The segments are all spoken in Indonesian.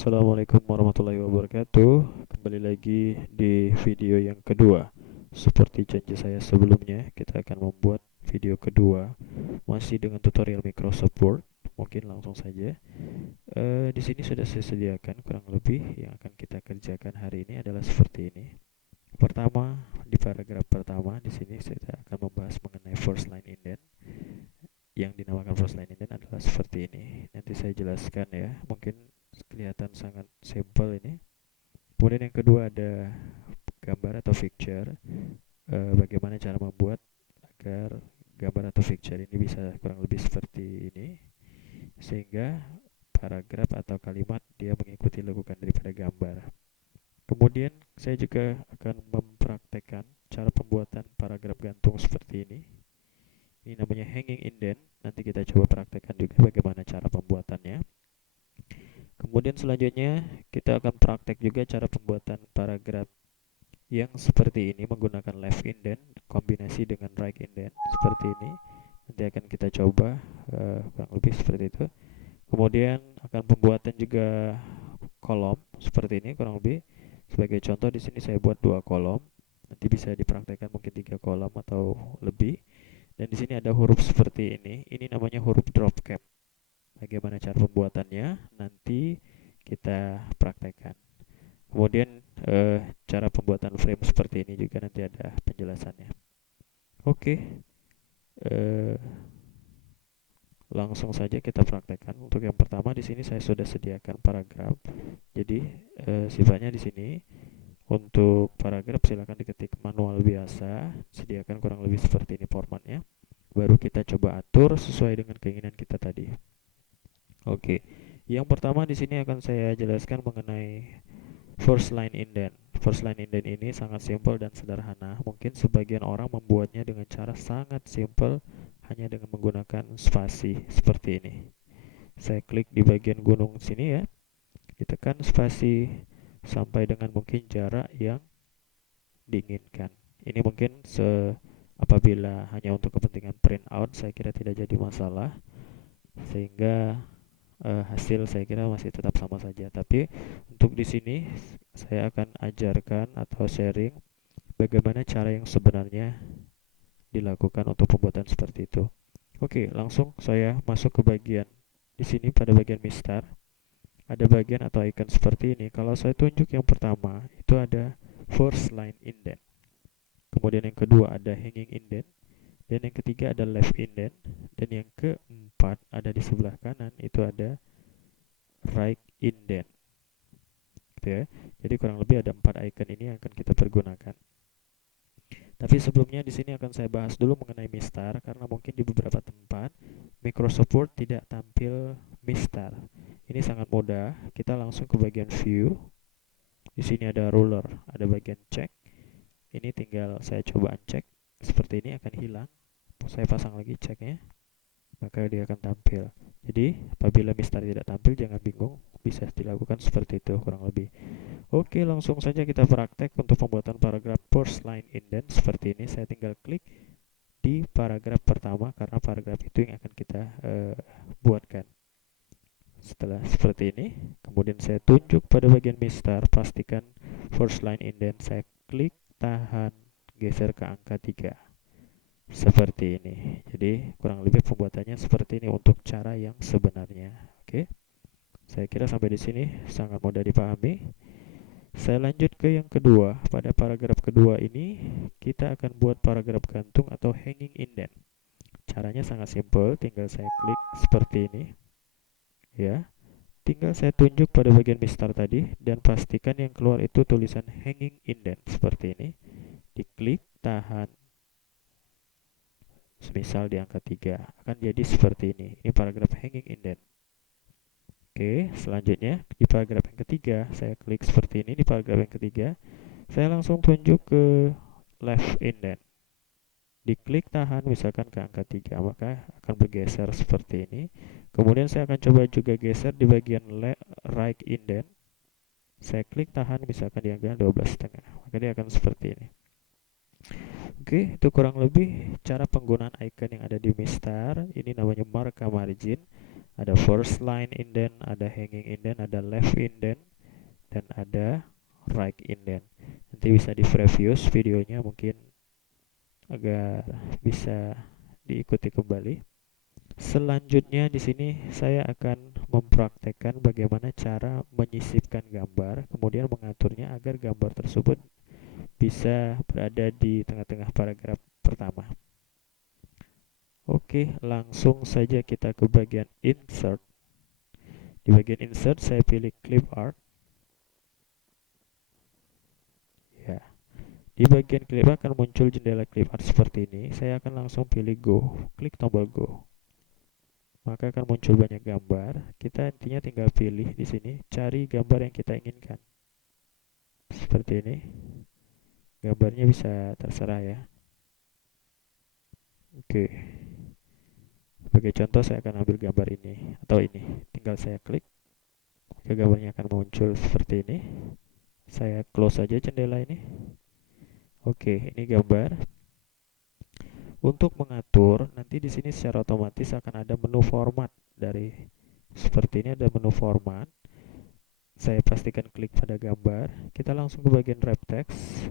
Assalamualaikum warahmatullahi wabarakatuh. Kembali lagi di video yang kedua. Seperti janji saya sebelumnya, kita akan membuat video kedua masih dengan tutorial Microsoft Word. Mungkin langsung saja. Di sini sudah saya sediakan kurang lebih yang akan kita kerjakan hari ini adalah seperti ini. Pertama, di paragraf pertama di sini saya akan membahas mengenai first line indent. Yang dinamakan first line indent adalah seperti ini. Nanti saya jelaskan ya. Mungkin kelihatan sangat simple ini. Kemudian yang kedua ada gambar atau picture. Bagaimana cara membuat agar gambar atau picture ini bisa kurang lebih seperti ini, sehingga paragraf atau kalimat dia mengikuti lekukan daripada gambar. Kemudian saya juga akan mempraktekkan cara pembuatan paragraf gantung seperti ini. Ini namanya hanging indent. Nanti kita coba praktekkan juga bagaimana cara pembuatannya. Kemudian selanjutnya kita akan praktek juga cara pembuatan paragraf yang seperti ini menggunakan left indent kombinasi dengan right indent seperti ini. Nanti akan kita coba kurang lebih seperti itu. Kemudian akan pembuatan juga kolom seperti ini kurang lebih. Sebagai contoh di sini saya buat 2 kolom. Nanti bisa dipraktekkan mungkin 3 kolom atau lebih. Dan di sini ada huruf seperti ini. Ini namanya huruf drop cap. Bagaimana cara pembuatannya nanti kita praktekkan. Kemudian cara pembuatan frame seperti ini juga nanti ada penjelasannya. Oke, langsung saja kita praktekkan. Untuk yang pertama di sini saya sudah sediakan paragraf. Jadi sifatnya di sini untuk paragraf silakan diketik manual biasa. Sediakan kurang lebih seperti ini formatnya. Baru kita coba atur sesuai dengan keinginan kita tadi. Oke, yang pertama di sini akan saya jelaskan mengenai first line indent. First line indent ini sangat simpel dan sederhana. Mungkin sebagian orang membuatnya dengan cara sangat simpel, hanya dengan menggunakan spasi seperti ini. Saya klik di bagian gunung sini ya, ditekan spasi sampai dengan mungkin jarak yang diinginkan. Ini mungkin apabila hanya untuk kepentingan print out, saya kira tidak jadi masalah, sehingga hasil saya kira masih tetap sama saja. Tapi untuk di sini saya akan ajarkan atau sharing bagaimana cara yang sebenarnya dilakukan untuk pembuatan seperti itu. Oke, langsung saya masuk ke bagian di sini. Pada bagian mistar ada bagian atau icon seperti ini. Kalau saya tunjuk yang pertama itu ada first line indent. Kemudian yang kedua ada hanging indent. Dan yang ketiga ada left indent. Dan yang keempat ada di sebelah kanan itu ada right indent, gitu ya. Jadi kurang lebih ada 4 icon ini yang akan kita pergunakan. Tapi sebelumnya di sini akan saya bahas dulu mengenai mistar, karena mungkin di beberapa tempat Microsoft Word tidak tampil mistar. Ini sangat mudah. Kita langsung ke bagian view. Di sini ada ruler, ada bagian check. Ini tinggal saya coba uncheck. Seperti ini akan hilang. Saya pasang lagi checknya, maka dia akan tampil. Jadi apabila mistar tidak tampil jangan bingung, bisa dilakukan seperti itu kurang lebih. Oke, langsung saja kita praktek untuk pembuatan paragraf first line indent seperti ini. Saya tinggal klik di paragraf pertama karena paragraf itu yang akan kita buatkan. Setelah seperti ini, kemudian saya tunjuk pada bagian mistar, pastikan first line indent, saya klik, tahan, geser ke angka 3. Seperti ini. Jadi kurang lebih pembuatannya seperti ini untuk cara yang sebenarnya. Oke. Saya kira sampai di sini sangat mudah dipahami. Saya lanjut ke yang kedua. Pada paragraf kedua ini kita akan buat paragraf gantung atau hanging indent. Caranya sangat simpel, tinggal saya klik seperti ini. Ya. Tinggal saya tunjuk pada bagian mistar tadi dan pastikan yang keluar itu tulisan hanging indent seperti ini. Diklik, tahan, semisal di angka 3 akan jadi seperti ini. Ini paragraf hanging indent. Oke, selanjutnya di paragraf yang ketiga saya klik seperti ini. Di paragraf yang ketiga saya langsung tunjuk ke left indent. Diklik, tahan, misalkan ke angka 3, maka akan bergeser seperti ini. Kemudian saya akan coba juga geser di bagian right indent. Saya klik, tahan, misalkan di angka 12,5, maka dia akan seperti ini. Oke, itu kurang lebih cara penggunaan icon yang ada di mistar. Ini namanya marka margin. Ada first line indent, ada hanging indent, ada left indent, dan ada right indent. Nanti bisa di previous videonya, mungkin agar bisa diikuti kembali. Selanjutnya di sini saya akan mempraktekkan bagaimana cara menyisipkan gambar, kemudian mengaturnya agar gambar tersebut bisa berada di tengah-tengah paragraf pertama. Oke, langsung saja kita ke bagian insert. Di bagian insert saya pilih clip art. Ya, di bagian clip akan muncul jendela clip art seperti ini. Saya akan langsung pilih go, klik tombol go. Maka akan muncul banyak gambar. Kita intinya tinggal pilih di sini, cari gambar yang kita inginkan. Seperti ini. Gambarnya bisa terserah ya. Oke. Sebagai contoh saya akan ambil gambar ini atau ini. Tinggal saya klik, maka gambarnya akan muncul seperti ini. Saya close saja jendela ini. Oke, ini gambar. Untuk mengatur, nanti di sini secara otomatis akan ada menu format. Dari seperti ini ada menu format. Saya pastikan klik pada gambar. Kita langsung ke bagian wrap text.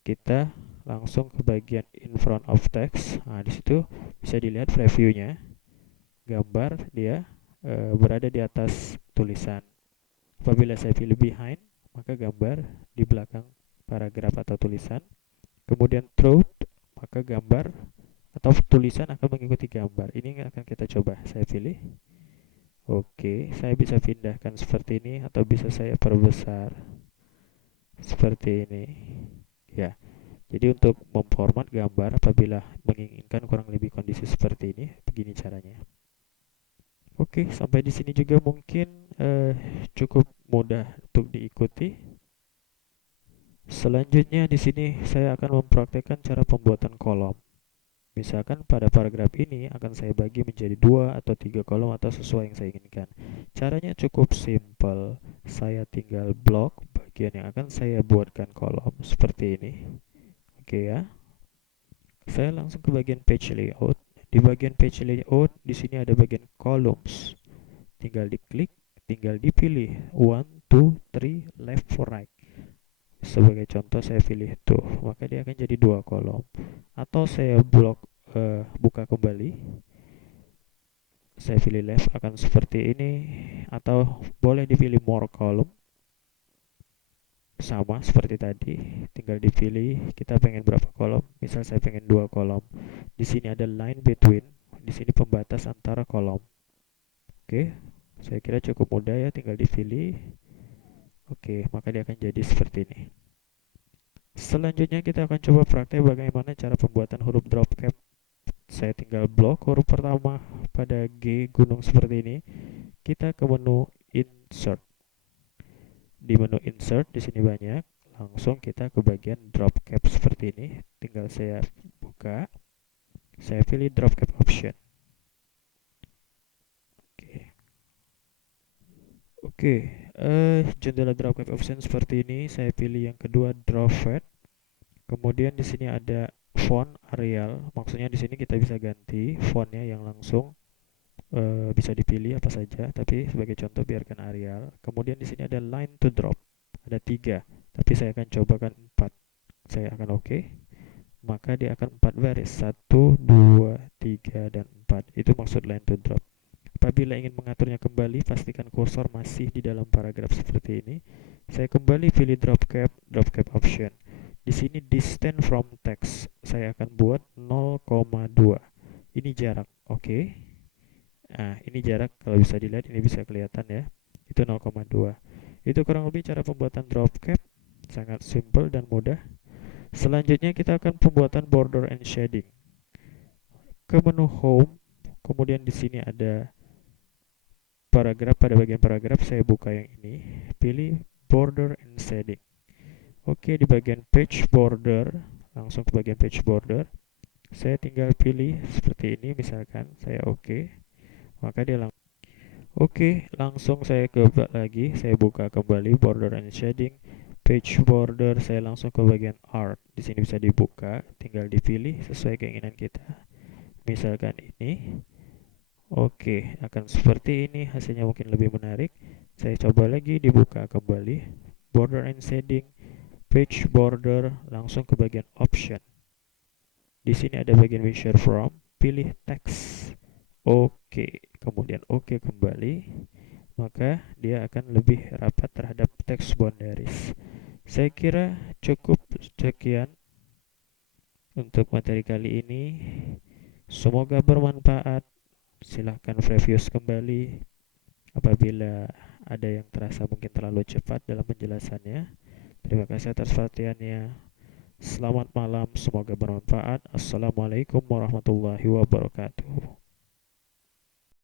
Kita langsung ke bagian in front of text. Nah, di situ bisa dilihat previewnya. Gambar dia berada di atas tulisan. Apabila saya pilih behind, maka gambar di belakang paragraf atau tulisan. Kemudian through, maka gambar atau tulisan akan mengikuti gambar. Ini akan kita coba. Saya pilih. Oke, saya bisa pindahkan seperti ini atau bisa saya perbesar seperti ini. Ya. Jadi untuk memformat gambar apabila menginginkan kurang lebih kondisi seperti ini, begini caranya. Oke, sampai di sini juga mungkin cukup mudah untuk diikuti. Selanjutnya di sini saya akan mempraktekkan cara pembuatan kolom. Misalkan pada paragraf ini akan saya bagi menjadi 2 atau 3 kolom atau sesuai yang saya inginkan. Caranya cukup simple. Saya tinggal blok bagian yang akan saya buatkan kolom seperti ini. Oke ya. Saya langsung ke bagian page layout. Di bagian page layout di sini ada bagian columns. Tinggal diklik, tinggal dipilih 1, 2, 3, left, for right. Sebagai contoh saya pilih tuh, maka dia akan jadi 2 kolom. Atau saya buka kembali. Saya pilih left akan seperti ini, atau boleh dipilih more column. Sama seperti tadi, tinggal dipilih kita pengen berapa kolom. Misal saya pengen 2 kolom. Di sini ada line between, di sini pembatas antara kolom. Oke, saya kira cukup mudah ya, tinggal dipilih. Oke, maka dia akan jadi seperti ini. Selanjutnya kita akan coba praktek bagaimana cara pembuatan huruf drop cap. Saya tinggal blok huruf pertama pada G gunung seperti ini. Kita ke menu insert. Di menu insert di sini banyak. Langsung kita ke bagian drop cap seperti ini. Tinggal saya buka. Saya pilih drop cap option. Oke, jendela drop cap option seperti ini. Saya pilih yang kedua drop fat. Kemudian di sini ada font Arial. Maksudnya di sini kita bisa ganti fontnya yang langsung bisa dipilih apa saja. Tapi sebagai contoh biarkan Arial. Kemudian di sini ada line to drop. Ada 3, tapi saya akan cobakan 4. Saya akan oke. Maka dia akan 4 baris. 1, 2, 3, dan 4. Itu maksud line to drop. Apabila ingin mengaturnya kembali, pastikan kursor masih di dalam paragraf seperti ini. Saya kembali pilih drop cap option. Di sini distance from text saya akan buat 0,2. Ini jarak, oke. Nah, ini jarak, kalau bisa dilihat ini bisa kelihatan ya. Itu 0,2. Itu kurang lebih cara pembuatan drop cap. Sangat simple dan mudah. Selanjutnya kita akan pembuatan border and shading. Ke menu home, kemudian di sini ada paragraf. Pada bagian paragraf saya buka yang ini, pilih border and shading. Oke, di bagian page border, langsung ke bagian page border. Saya tinggal pilih seperti ini, misalkan saya oke. Maka dia langsung saya ke lagi, saya buka kembali border and shading. Page border saya langsung ke bagian art. Di sini bisa dibuka, tinggal dipilih sesuai keinginan kita. Misalkan ini. Oke, akan seperti ini, hasilnya mungkin lebih menarik. Saya coba lagi, dibuka kembali border and shading, page border, langsung ke bagian option. Di sini ada bagian we share from, pilih teks. Oke, kemudian oke kembali, maka dia akan lebih rapat terhadap teks boundaries. Saya kira cukup sekian untuk materi kali ini. Semoga bermanfaat. Silahkan review kembali apabila ada yang terasa mungkin terlalu cepat dalam penjelasannya. Terima kasih atas perhatiannya. Selamat malam, semoga bermanfaat. Assalamualaikum warahmatullahi wabarakatuh.